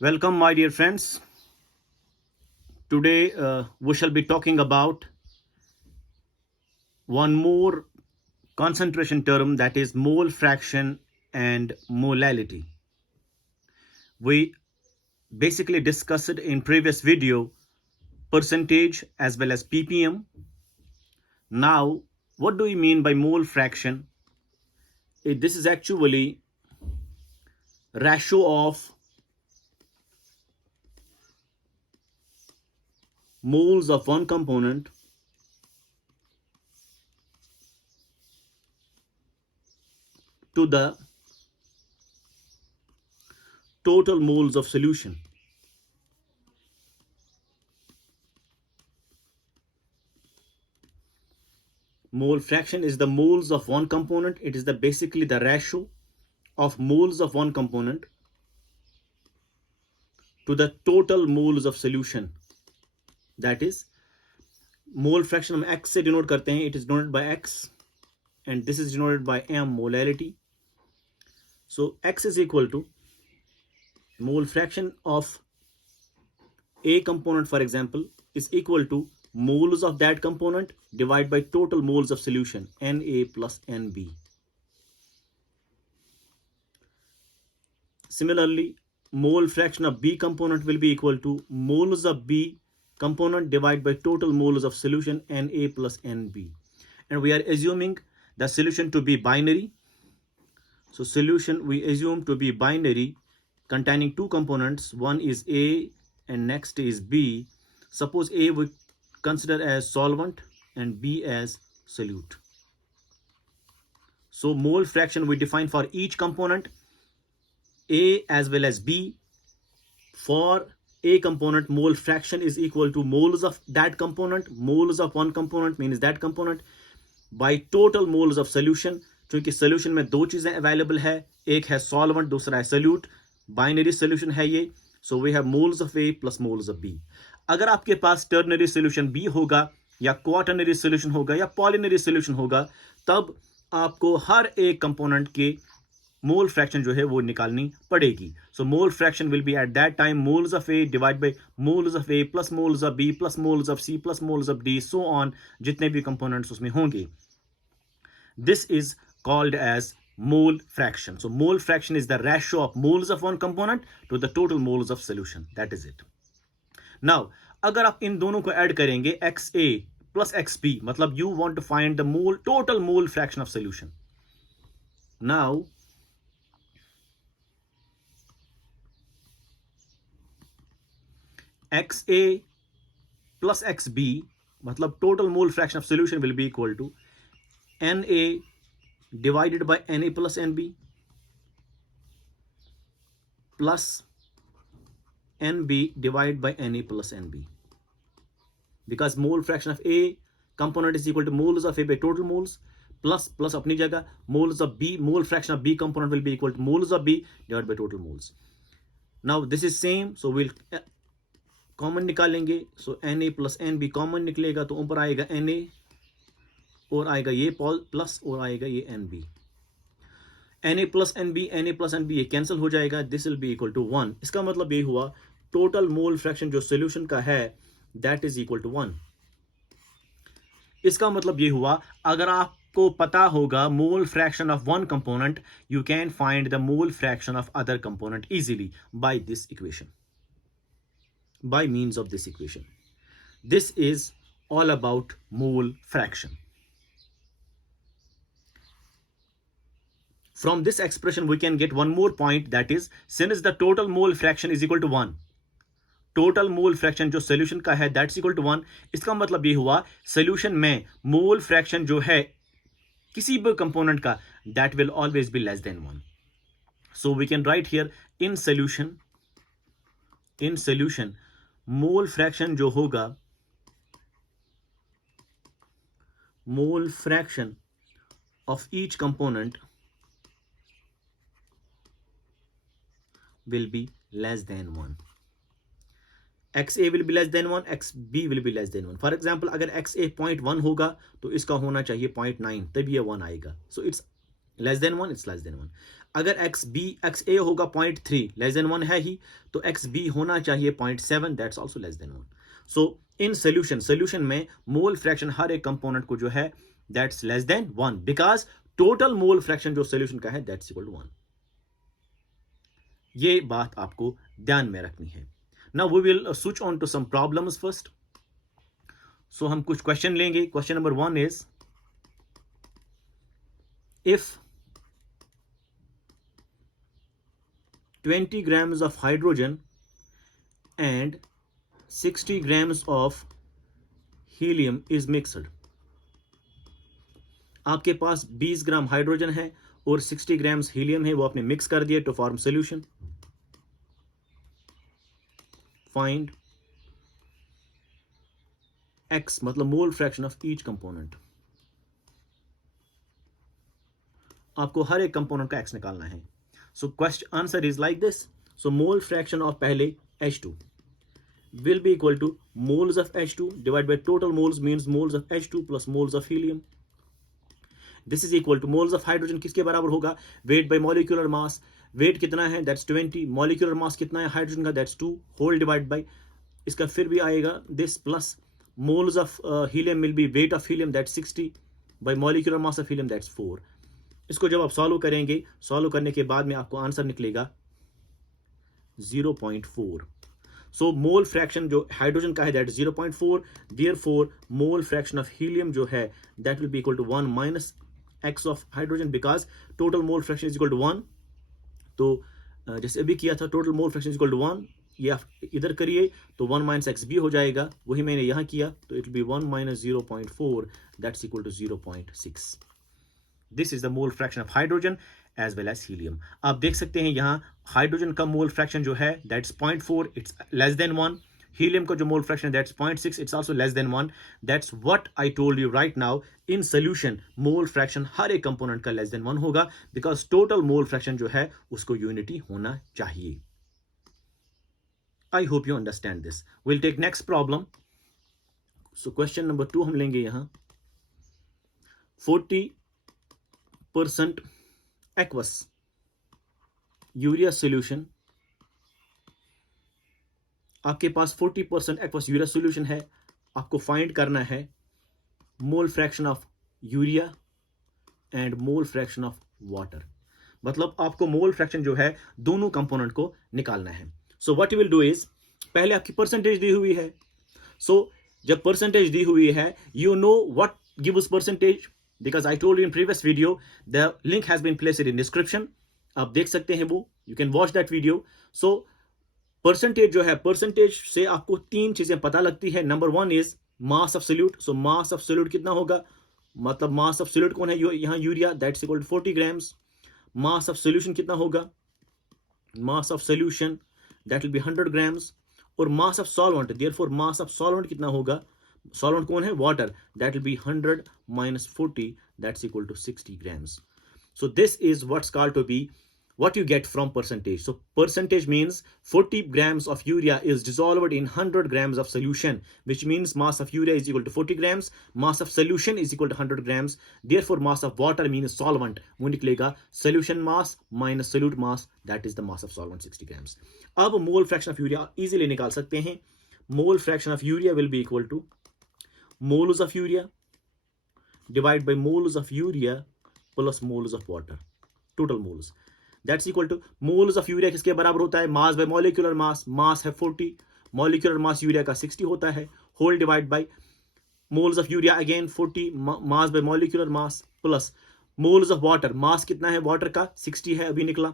Welcome, my dear friends. Today we shall be talking about one more concentration term, that is mole fraction and molality. We basically discussed in previous video percentage as well as ppm. Now, what do we mean by mole fraction? This is actually ratio of moles of one component to the total moles of solution. Mole fraction is the moles of one component. It is basically the ratio of moles of one component to the total moles of solution. That is, mole fraction हम x से denote करते हैं. It is denoted by x, and this is denoted by m, molality. So x is equal to mole fraction of a component, for example, is equal to moles of that component divided by total moles of solution, Na plus Nb. Similarly, mole fraction of B component will be equal to moles of B component divided by total moles of solution, Na plus Nb. And we are assuming the solution to be binary. So solution we assume to be binary containing two components. One is A and next is B. Suppose A we consider as solvent and B as solute. So mole fraction we define for each component, A as well as B. For A component, mole fraction is equal to moles of that component. Moles of one component means that component by total moles of solution. क्योंकि solution में दो चीजें available है, एक है solvent, दूसरा है solute. Binary solution है ये. So we have moles of A plus moles of B. अगर आपके पास टर्नरी सोल्यूशन बी होगा या क्वाटर्नरी सोल्यूशन होगा या पॉलिनरी सोल्यूशन होगा, तब आपको हर एक कंपोनेंट के मोल फ्रैक्शन जो है वो निकालनी पड़ेगी. So mole fraction will be at that time moles of A divide by moles of A plus moles of B plus moles of C plus moles of D, so on, जितने भी components उसमें होंगे. This is called as mole fraction. So mole fraction is the ratio of moles of one component to the total moles of solution. That is it. Now, अगर आप इन दोनों को add करेंगे XA plus XB, मतलब you want to find the total mole fraction of solution. Now, XA plus XB, मतलब total mole fraction of solution will be equal to Na divided by Na plus Nb plus Nb divided by Na plus Nb, because mole fraction of A component is equal to moles of A by total moles plus अपनी जगह moles of B, mole fraction of B component will be equal to moles of B divided by total moles. Now this is same, so we'll common निकालेंगे. सो Na plus Nb common निकलेगा तो ऊपर आएगा Na और आएगा ये plus और आएगा ये Nb. Na plus Nb ये कैंसिल हो जाएगा. This will be equal to 1. इसका मतलब ये हुआ टोटल मोल फ्रैक्शन जो सोल्यूशन का है दैट इज इक्वल टू 1. इसका मतलब ये हुआ अगर आपको पता होगा mole fraction of one component, you can find the mole fraction of other component easily by this equation, by means of this equation. This is all about mole fraction. From this expression we can get one more point, that is, since the total mole fraction is equal to 1, total mole fraction जो solution का है that's equal to 1, इसका मतलब ये हुआ solution में mole fraction जो है किसी भी component का that will always be less than 1. So we can write here in solution mole fraction जो होगा, mole fraction of each component will be less than 1. XA will be less than 1, XB will be less than 1. For example अगर XA 0.1 होगा तो इसका होना चाहिए 0.9, तभी ये 1 आएगा. So it's less than 1, it's less than 1. अगर XA होगा 0.3, लेस देन 1 है ही, तो XB होना चाहिए 0.7, that's also less than 1. So in solution में मोल फ्रैक्शन हर एक कंपोनेंट को जो है that's less than 1, because total mole fraction जो सोल्यूशन का है दैट्स इक्वल टू 1. ये बात आपको ध्यान में रखनी है. Now we will switch on to some problems first. So हम कुछ क्वेश्चन लेंगे. Question number 1 is, if 20 grams of hydrogen and 60 grams of helium is mixed. आपके पास 20 ग्राम हाइड्रोजन है और 60 ग्राम्स हीलियम है, वो आपने मिक्स कर दिया to form solution. Find x, मतलब mole fraction of each component. आपको हर एक कंपोनेंट का x निकालना है. So question answer is like this. So mole fraction of पहले H2 will be equal to moles of H2 divided by total moles means moles of H2 plus moles of helium. This is equal to moles of hydrogen किसके बराबर होगा? weight by molecular mass. weight कितना है? that's 20. molecular mass कितना है hydrogen का? that's 2 whole divided by, इसका फिर भी आएगा this plus moles of helium will be weight of helium that's 60 by molecular mass of helium that's 4. इसको जब आप सॉल्व करेंगे, सॉल्व करने के बाद में आपको आंसर निकलेगा 0.4. सो मोल फ्रैक्शन जो हाइड्रोजन का है that 0.4. Therefore mole fraction of helium जो है that will be equal to 1 minus x of hydrogen, because total mole fraction is equal to 1. तो जैसे अभी किया था total mole fraction is equal to 1, ये आप इधर करिए तो 1 माइनस एक्स बी हो जाएगा, वही मैंने यहाँ किया तो it will be 1 minus 0.4 that's equal to 0.6. This is the mole fraction of hydrogen as well as helium. आप देख सकते हैं यहाँ हाइड्रोजन का मोल फ्रैक्शन जो है that's 0.4, it's less than 1. Helium का जो mole fraction that's 0.6, it's also less than 1. That's what I told you right now. In solution mole fraction हर एक कंपोनेंट का लेस देन 1 होगा, बिकॉज टोटल मोल फ्रैक्शन जो है उसको यूनिटी होना चाहिए. I hope you understand this. Will take next problem. So question number 2 हम लेंगे यहाँ. 40% aqueous यूरिया सोल्यूशन. आपके पास 40% aqueous यूरिया सोल्यूशन है. आपको फाइंड करना है मोल fraction of urea and mole fraction of water. मतलब आपको मोल फ्रैक्शन जो है दोनों कंपोनेंट को निकालना है. So what you will do is, पहले आपकी परसेंटेज दी हुई है. सो जब परसेंटेज दी हुई है, you know what gives percentage, because I told you in previous video, the link has been placed in description. आप देख सकते हैं वो, you can watch that video. So percentage जो है, परसेंटेज से आपको 3 चीजें पता लगती है. Number 1 is mass of solute. So mass of solute कितना होगा, मतलब मास ऑफ सोल्यूट कौन है यहाँ urea, that's equal to 40 grams. Mass of solution कितना होगा, mass of solution that will be 100 grams. और mass of solvent, therefore mass of solvent कितना होगा, सॉल्वेंट कौन है, water, that will be 100 minus 40 that's equal to 60 grams. So this is what's called to be what you get from percentage. So percentage means 40 grams of urea is dissolved in 100 grams of solution, which means mass of urea is equal to 40 grams, mass of solution is equal to 100 grams. Therefore mass of water means solvent, वो निकलेगा solution mass minus solute mass, that is the mass of solvent 60 grams. अब mole fraction of urea easily निकाल सकते हैं. Mole fraction of urea will be equal to moles of urea divided by moles of urea plus moles of water, total moles. That's equal to moles of urea किसके बराबर होता है, mass by molecular mass. mass है 40, molecular mass urea का 60 होता है, whole divide by moles of urea again 40, mass by molecular mass plus moles of water. mass कितना है water का, 60 है अभी निकला,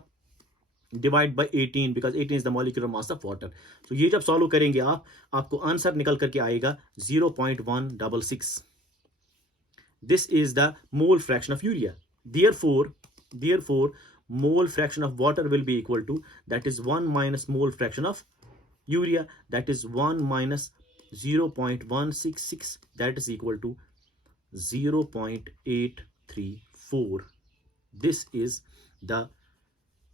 divide by 18 because 18 is the molecular mass of water. So ये जब सॉल्व करेंगे आप, आपको आंसर निकल करके आएगा 0.166. This is the mole fraction of urea. Therefore mole fraction of water will be equal to, that is 1 minus mole fraction of urea, that is 1 minus 0.166, that is equal to 0.834. This is the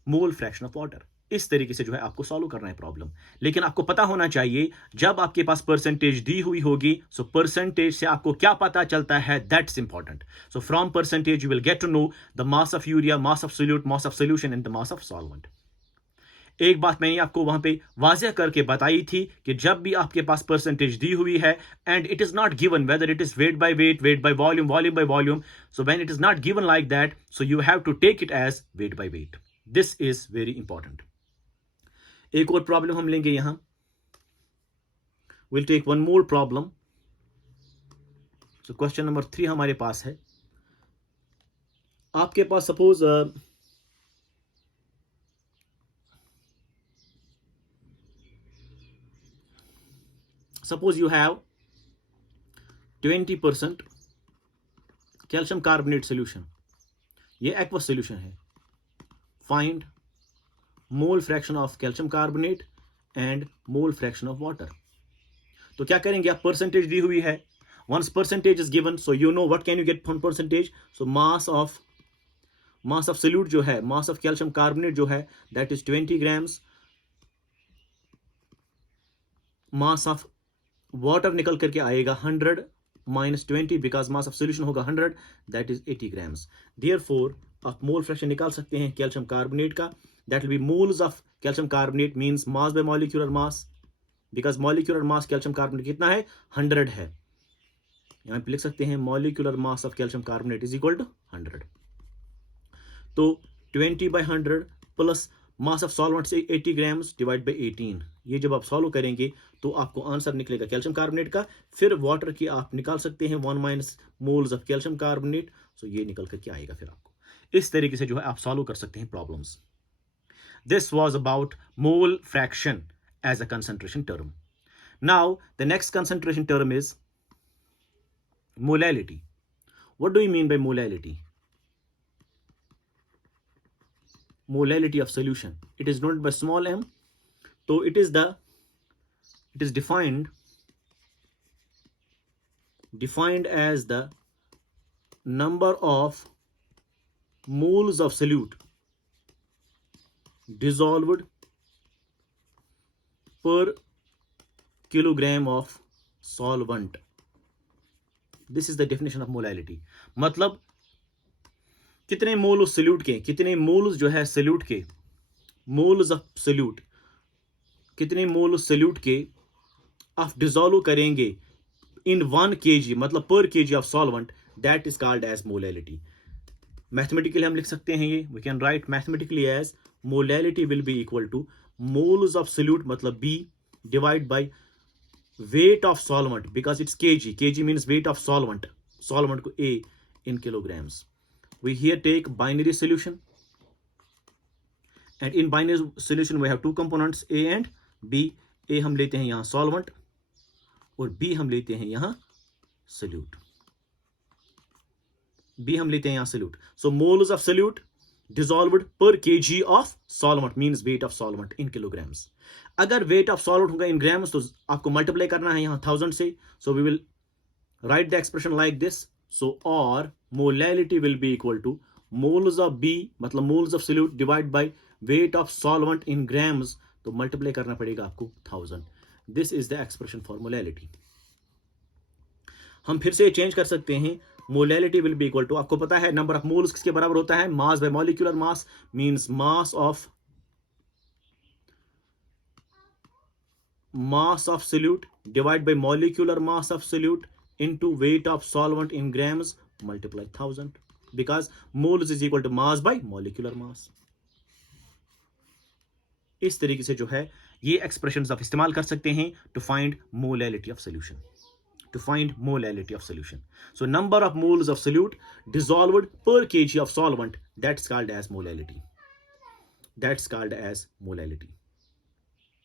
mole fraction of water. इस तरीके से जो है आपको solve करना है problem. लेकिन आपको पता होना चाहिए जब आपके पास परसेंटेज दी हुई होगी, सो परसेंटेज से आपको क्या पता चलता है, that's important. So from percentage you will get to know the mass of urea, mass of solute, mass of solution and the mass of solvent. एक बात मैंने आपको वहां पे वाज़ेह करके बताई थी कि जब भी आपके पास परसेंटेज दी हुई है and it is not given whether it is weight by weight, weight by volume, volume by volume, so when it is not given like that, so you have to take it as weight by weight. This is very important. एक और problem हम लेंगे यहां, will take one more problem. So question number 3 हमारे पास है। आपके पास suppose suppose you have 20% calcium carbonate solution, ये एक्वस सोल्यूशन है। Find mole fraction of calcium carbonate and mole fraction of water. तो क्या करेंगे, आप परसेंटेज दी हुई है, once percentage is given, so you know what can you get from percentage. So mass of solute जो है, मास ऑफ कैल्शियम कार्बोनेट जो है, that is 20 grams. Mass of water निकल करके आएगा 100 minus 20, because mass of solution होगा 100, that is 80 grams. Therefore आप mole fraction निकाल सकते हैं कैल्शियम कार्बोनेट का, that will be moles of calcium carbonate means mass by molecular mass, because molecular mass calcium carbonate कितना है, 100 है। यहां पे लिख सकते हैं molecular mass of calcium carbonate is equal to 100। तो 20/100 प्लस मास ऑफ सॉल्वेंट से 80 ग्राम्स डिवाइड बाई 18, ये जब आप सॉल्व करेंगे तो आपको आंसर निकलेगा कैल्शियम कार्बोनेट का। फिर वाटर की आप निकाल सकते हैं 1 minus moles of calcium carbonate, so ये निकल करके आएगा। फिर आपको इस तरीके से जो है आप सॉल्व कर सकते हैं problems. This was about mole fraction as a concentration term. Now the next concentration term is molality. What do you mean by molality? Molality of solution, it is denoted by small m. So it is defined as the number of moles of solute dissolved per kilogram of solvent. This is the definition of molality. मतलब कितने मोल उस solute के, कितने moles जो है solute के, moles of solute, कितने मोल उस सोल्यूट के आप डिसॉल्व करेंगे इन 1 kg, मतलब पर kg of solvent, that is called as molality. Mathematically हम लिख सकते हैं ये, we can write mathematically as molality will be equal to moles of solute मतलब be divide by weight of solvent, because it's kg, kg means weight of solvent, solvent को a in kilograms. We here take binary solution, and in binary solution we have two components A and B. A हम लेते हैं यहां solvent और B हम लेते हैं यहां solute. B हम लेते हैं यहां solute. So moles of solute dissolved per kg of solvent means weight of solvent in kilograms. अगर weight of solvent होगा in grams तो आपको multiply करना है यहां 1000 से. So we will write the expression like this. So or molality will be equal to moles of B मतलब moles of solute divide by weight of solvent in grams, तो multiply करना पड़ेगा आपको 1000. This is the expression for molality. हम फिर से change कर सकते हैं, molality will be equal to, आपको पता है नंबर ऑफ मोल्स किसके बराबर होता है, mass by molecular mass means mass of solute divide by molecular mass of solute into weight of solvent in grams multiply 1000, because moles is equal to mass by molecular mass. इस तरीके से जो है ये एक्सप्रेशंस आप इस्तेमाल कर सकते हैं to find molality of solution. To find molality of solution. So number of moles of solute dissolved per kg of solvent, that's called as molality. That's called as molality.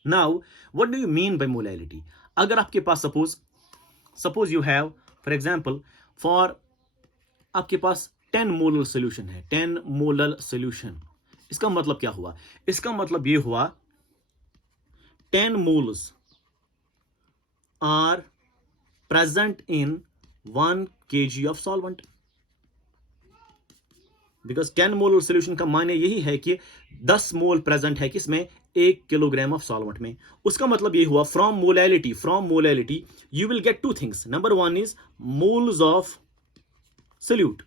Now what do you mean by molality? अगर आपके पास suppose you have for example for आपके पास 10 molar solution है, 10 molar solution, इसका मतलब क्या हुआ, इसका मतलब ये हुआ 10 moles are present in 1 kg of solvent. Because 10 mole solution का माने यही है कि 10 मोल प्रेजेंट है किसमें, 1 किलोग्राम ऑफ सॉल्वेंट में। उसका मतलब ये हुआ from molality you will get two things. Number one is moles of solute,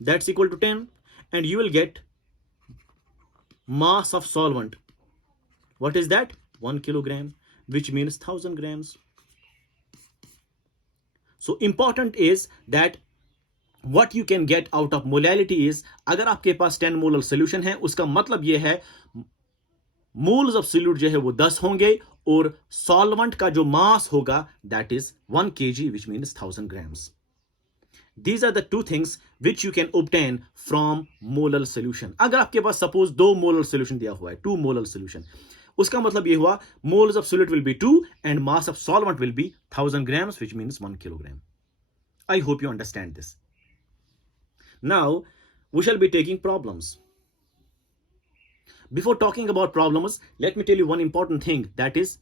that's equal to 10, and you will get mass of solvent. What is that? 1 kilogram, which means 1000 grams. So important is that what you can get out of molality is, अगर आपके पास 10 molar solution है, उसका मतलब ये है moles of solute जो है वो 10 होंगे और सॉल्वेंट का जो मास होगा that is 1 kg, which means 1000 grams. These are the two things which you can obtain from molar solution. अगर आपके पास सपोज 2 मोलर सोल्यूशन दिया हुआ है, 2 मोलर सोल्यूशन, उसका मतलब ये हुआ moles of solute will be 2 and mass of solvent will be 1000 grams, which means 1 kilogram. I hope you understand this. Now we shall be taking problems. Before talking about problems, let me tell you one important thing, that is,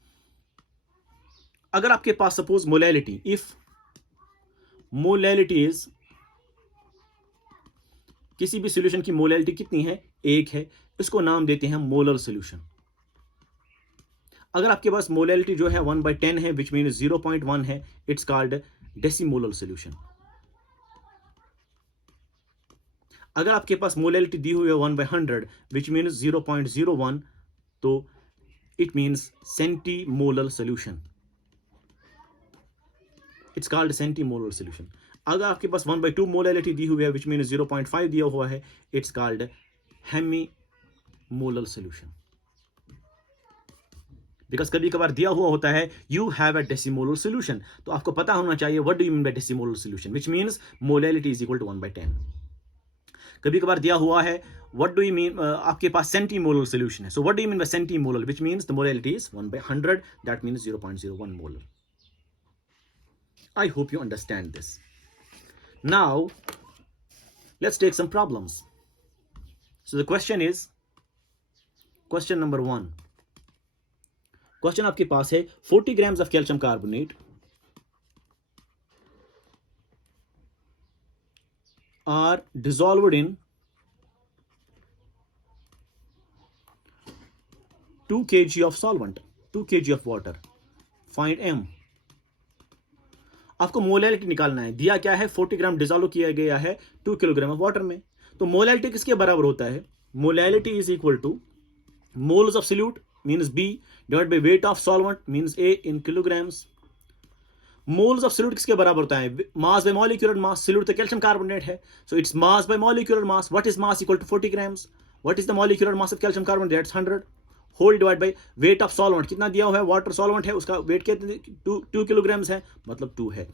अगर आपके पास suppose molality, if molality is, किसी भी solution की molality कितनी है, 1 है, इसको नाम देते हैं मोलर सॉल्यूशन। अगर आपके पास मोलैलिटी जो है 1/10 है, विच मीन 0.1 है, इट्स कॉल्ड डेसिमोलर सॉल्यूशन। अगर आपके पास मोलैलिटी दी हुई है 1/100, विच मीन 0.01, तो it means centimolar solution, it's called centimolar solution. अगर आपके पास 1/2 मोलैलिटी दी हुई है, विच मीन 0.5 दिया हुआ है, it's called hemimolar solution. Because कभी कभार दिया हुआ होता है you have a decimolar solution, तो आपको पता होना चाहिए what do you mean by decimolar solution, which means molality is equal to 1/10। कभी कभार दिया हुआ है व्हाट डू यू मीन, आपके पास सेंटीमोलर सॉल्यूशन है, so what do you mean by centimolar, which means the molality is 1/100, that means 0.01 molar. I hope you understand this. Now, let's take some problems. So the question is, question number 1. Question आपके पास है 40 grams of calcium carbonate are dissolved in 2 kg of solvent, 2 kg of water. Find M. आपको molality निकालना है, दिया क्या है 40 ग्राम dissolve किया गया है 2 किलोग्राम ऑफ वाटर में, तो मोलैलिटी किसके बराबर होता है, molality is equal to moles of solute means B divide by weight of solvent means A in kilograms. Moles of solute किसके बराबर होता है, mass by molecular mass, solute तो कैल्शियम कार्बोनेट है, so it's mass by molecular mass. What is mass equal to 40 grams, what is the molecular mass of calcium carbonate, that's 100 whole divide by weight of solvent, कितना दिया हुआ है, water solvent है, उसका wait कितने 2 kilograms है, मतलब 2 है,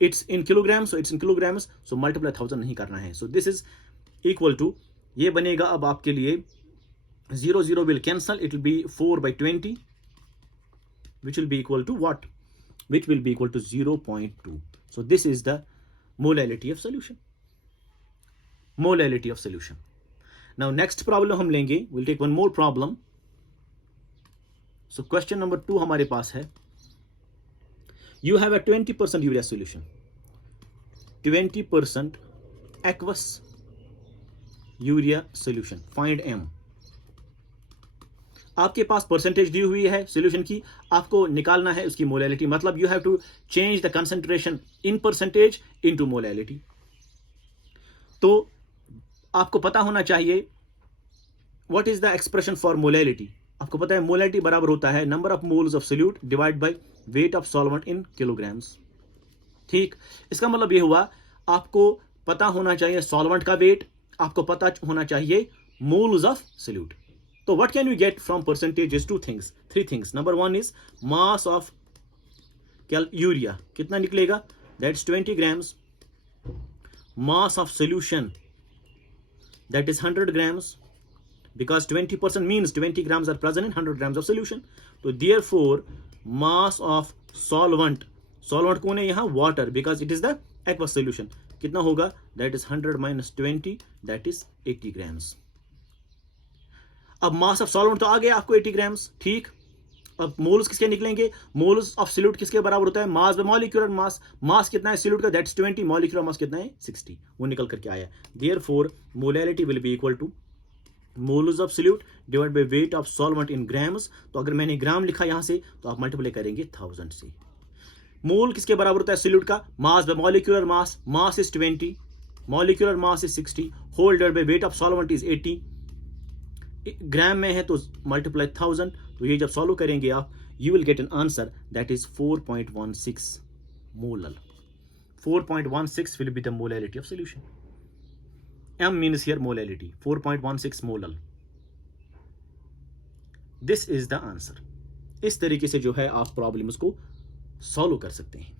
it's in kilograms, so it's in kilograms, so multiply 1000 नहीं करना है, so this is equal to, ये बनेगा अब आपके लिए 0 0 will cancel, it will be 4/20, which will be equal to what, which will be equal to 0.2. so this is the molality of solution, molality of solution. Now next problem हम लेंगे, we'll take one more problem. So question number 2 हमारे पास है, you have a 20% urea solution, 20% aqueous urea solution, find M. आपके पास percentage दी हुई है solution की, आपको निकालना है उसकी मोलैलिटी, मतलब you have to change the concentration in percentage into molality. तो आपको पता होना चाहिए what is the expression for molality. आपको पता है मोलैलिटी बराबर होता है number of moles of solute divide by weight of solvent in kilograms. ठीक, इसका मतलब ये हुआ आपको पता होना चाहिए सॉल्वेंट का वेट, आपको पता होना चाहिए moles of solute. So what can we get from percentages? 2 things, 3 things. Number 1 is mass of urea. कितना निकलेगा? That's 20 grams. Mass of solution, that is 100 grams. Because 20% means 20 grams are present in 100 grams of solution. So therefore, mass of solvent. Solvent कौन है यहाँ? Water. Because it is the aqueous solution. कितना होगा? That is 100 minus 20. That is 80 grams. अब मास of solvent तो आ गया आपको 80 grams, ठीक, अब मोल्स किसके निकलेंगे, मोल्स ऑफ सॉल्यूट किसके बराबर होता है, मास बाय मॉलिक्यूलर मास, मास कितना है सॉल्यूट का, दैट्स 20, मॉलिक्यूलर मास कितना है 60, वो निकल करके आया। Therefore molality will be equal to moles of solute divide by weight of solvent in grams. तो अगर मैंने ग्राम लिखा यहां से तो आप मल्टीप्लाई करेंगे 1000 से। मोल किसके बराबर होता है सॉल्यूट का, mass by molecular mass, mass is 20, molecular mass is 60, whole divide by weight of solvent is 80, gram में है तो मल्टीप्लाई 1000। तो ये जब सॉल्व करेंगे आप, you will get an answer that is 4.16 molal. 4.16 will be the molality of solution. M means here molality, 4.16 molal. This is the answer. इस तरीके से जो है आप प्रॉब्लम्स को सॉल्व कर सकते हैं।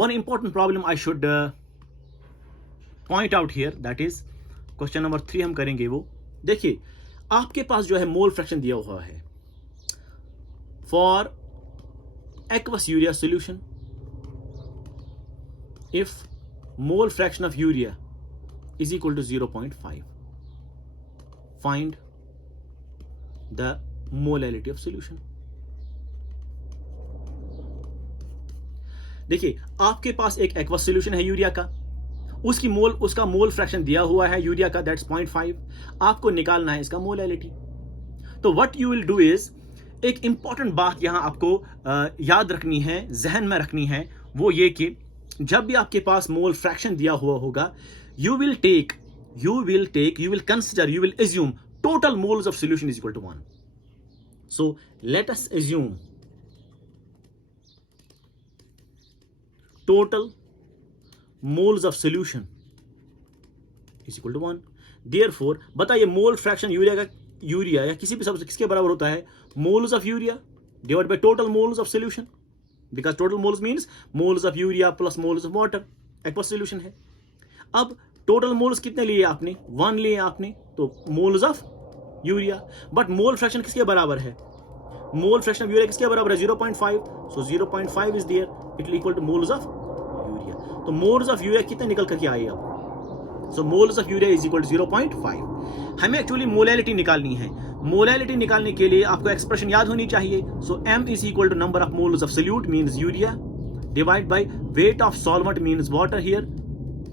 One important problem I should point out here, that is question number 3 हम करेंगे वो। देखिए आपके पास जो है मोल फ्रैक्शन दिया हुआ है for aqueous urea solution, if mole fraction of urea is equal to 0.5, find the molality of solution. देखिए आपके पास एक एक्वस सॉल्यूशन है यूरिया का, उसका मोल फ्रैक्शन दिया हुआ है यूरिया का, दैट्स 0.5, आपको निकालना है इसका मोलैलिटी। तो what you will do is, एक इंपॉर्टेंट बात यहां आपको याद रखनी है, जहन में रखनी है, वो ये कि जब भी आपके पास मोल फ्रैक्शन दिया हुआ होगा, you will consider, you will assume total moles of solution is equal to 1. So let us assume total moles of solution is equal to 1. Therefore बताइए मोल फ्रैक्शन यूरिया या किसी भी सबसे किसके बराबर होता है, moles of urea divide by total moles of solution, because total moles means moles of urea plus moles of water, aqueous solution है। अब total moles कितने लिए आपने, 1 लिए आपने, तो moles of urea, but mole fraction किसके बराबर है, mole fraction of urea किसके बराबर है 0.5, so 0.5 is there, it will equal to moles of urea। तो moles of urea कितने निकल करके आए अब, so moles of urea is equal to 0.5। हमें एक्चुअली मोलैलिटी निकालनी है, मोलैलिटी निकालने के लिए आपको एक्सप्रेशन याद होनी चाहिए। So m is equal to number of moles of solute means urea divide by weight of solvent means water here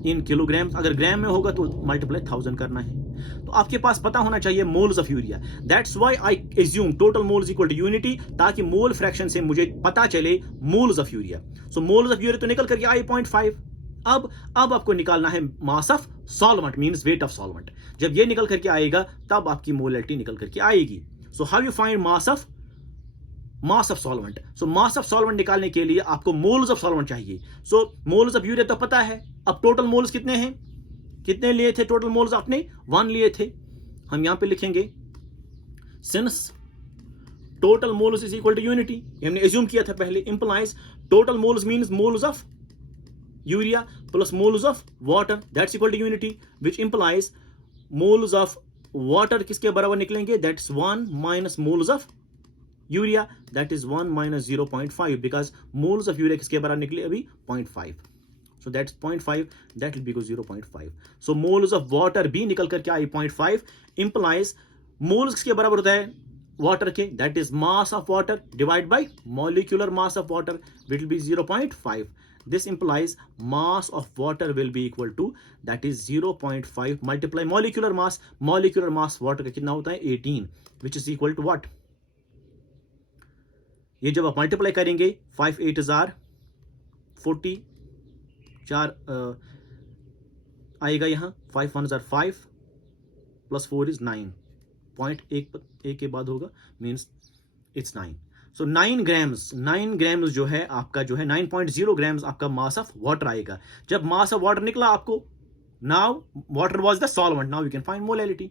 in kilograms, अगर ग्राम में होगा तो मल्टीप्लाई 1000 करना है। तो आपके पास पता होना चाहिए moles of urea, that's why I assume total moles equal to unity, ताकि मोल फ्रैक्शन से मुझे पता चले moles of urea. So moles of urea तो निकल करके आई 0.5। अब आपको निकालना है mass of solvent means weight of solvent, जब ये निकल करके आएगा तब आपकी मोलैलिटी निकल करके आएगी। So how you find mass of solvent, so mass of solvent निकालने के लिए आपको मोल्स ऑफ सॉल्वेंट चाहिए। सो मोल्स ऑफ यूरिया तो पता है, अब टोटल मोल्स कितने हैं, कितने लिए थे टोटल मोल्स आपने, 1 लिए थे, हम यहां पे लिखेंगे since total moles is equal to unity, हमने एज्यूम किया था पहले, implies total moles means moles of urea plus moles of water, that's equal to unity, which implies moles of water किसके बराबर निकलेंगे, that's 1 minus moles of urea, that is 1 minus 0.5, because moles of urea किसके बराबर निकले अभी 0.5, so that's 0.5, that will be equal to 0.5. so moles of water भी निकल करके आई 0.5, implies moles किसके बराबर होता है वाटर के, that is mass of water divided by molecular mass of water, which will be 0.5. This implies mass of water will be equal to, that is 0.5 multiply molecular mass water का कितना होता है 18, which is equal to what, ये जब आप multiply करेंगे 5 8 हजार 40, 4 आएगा यहाँ, 5 1 हजार 5 प्लस 4 इज 9, पॉइंट एक के बाद होगा मीन्स इट्स 9। सो 9 ग्राम्स जो है आपका जो है 9.0 ग्राम्स आपका मास ऑफ वाटर आएगा। जब मास ऑफ वाटर निकला आपको, now water was the solvent, now you can find molality,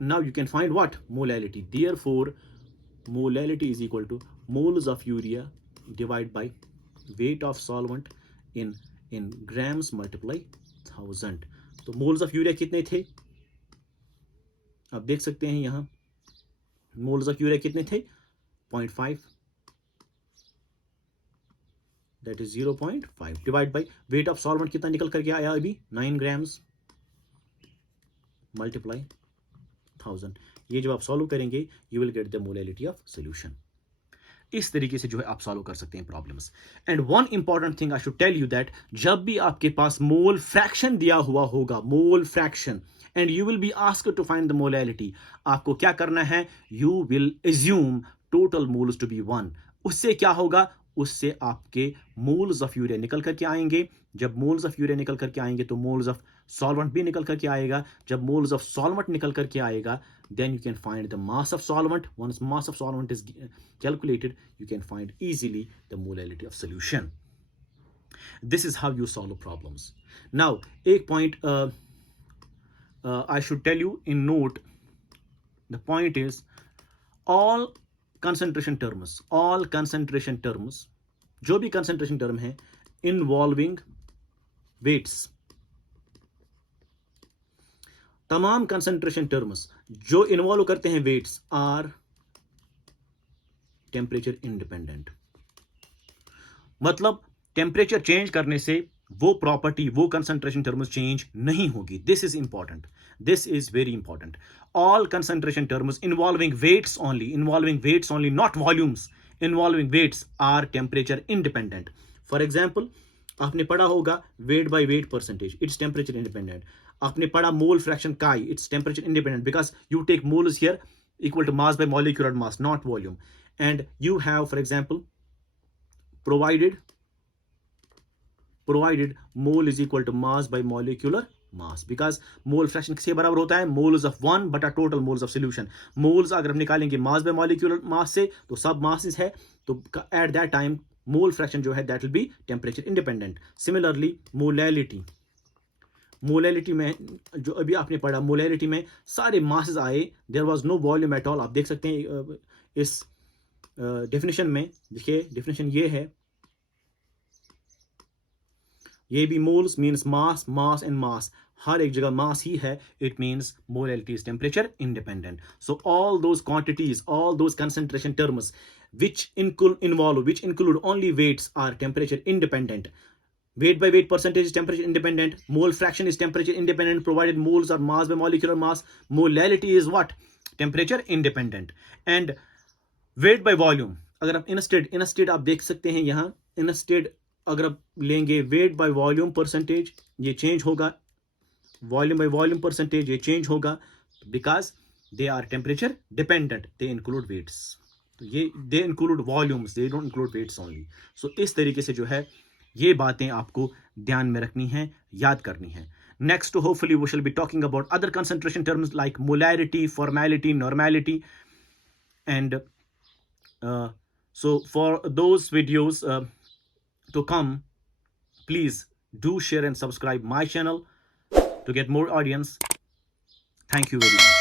now you can find what, molality. Therefore molality is equal to moles of urea divide by weight of solvent in grams multiply 1000। तो moles of urea कितने थे आप देख सकते हैं यहां, moles of urea कितने थे 0.5, that is 0.5 divide by weight of solvent कितना निकल करके आया अभी 9 ग्राम्स मल्टीप्लाई 1000। ये जब आप सॉल्व करेंगे you will get the molality of solution. इस तरीके से जो है आप सॉल्व कर सकते हैं problems. And one important thing I should tell you that जब भी आपके पास मोल फ्रैक्शन दिया हुआ होगा, mole fraction, and you will be asked to find the molality, आपको क्या करना है, you will assume total moles to be 1। उससे क्या होगा, उससे आपके मोल्स ऑफ यूरिया निकल करके आएंगे। जब मोल्स ऑफ यूरिया निकल करके आएंगे तो मोल्स ऑफ सॉल्वेंट भी निकल करके आएगा। जब मोल्स ऑफ सॉल्वेंट निकल करके आएगा, then you can find the mass of solvent. Once mass of solvent is calculated, you can find easily the molality of solution. This is how you solve problems. Now एक point I should tell you in note, the point is all concentration terms, जो भी concentration term है involving weights, तमाम concentration terms जो involve करते हैं weights are temperature independent. मतलब temperature change करने से वो प्रॉपर्टी, वो कंसंट्रेशन टर्म्स चेंज नहीं होगी। This is important, this is very important. All concentration terms involving weights only, not volumes, involving weights are temperature independent. For example, आपने पढ़ा होगा weight by weight percentage, it's temperature independent. आपने पढ़ा mole fraction काई, it's temperature independent because you take moles here equal to mass by molecular mass, not volume. And you have for example provided mole is equal to mass by molecular mass, because mole fraction किसके बराबर होता है, moles of 1 बटा total moles of solution। moles अगर हम निकालेंगे mass by molecular mass से तो सब masses है, तो at that time mole fraction जो है that will be temperature independent। similarly molality में जो अभी आपने पढ़ा, मोलैलिटी में सारे मासेस आए, there was no volume at all. आप देख सकते हैं इस डेफिनेशन में, देखिए डेफिनेशन ये है, ये भी moles means mass, mass and mass, हर एक जगह मास ही है, it means molality is temperature independent. So all those quantities, all those concentration terms which include only weights are temperature independent। weight by weight percentage is temperature independent, mole fraction is temperature independent provided moles are mass by molecular mass, molality is what, temperature independent। and weight by volume, अगर आप instead आप देख सकते हैं यहाँ, instead अगर आप लेंगे वेट बाय वॉल्यूम परसेंटेज, ये चेंज होगा, वॉल्यूम बाय वॉल्यूम परसेंटेज ये चेंज होगा, because they are temperature dependent, they include weights. तो ये they include volumes, they don't include weights only. So इस तरीके से जो है ये बातें आपको ध्यान में रखनी है, याद करनी है। Next hopefully we shall be talking about other concentration terms like molarity, formality, normality, and so for those videos to come, please do share and subscribe my channel to get more audience. Thank you very much.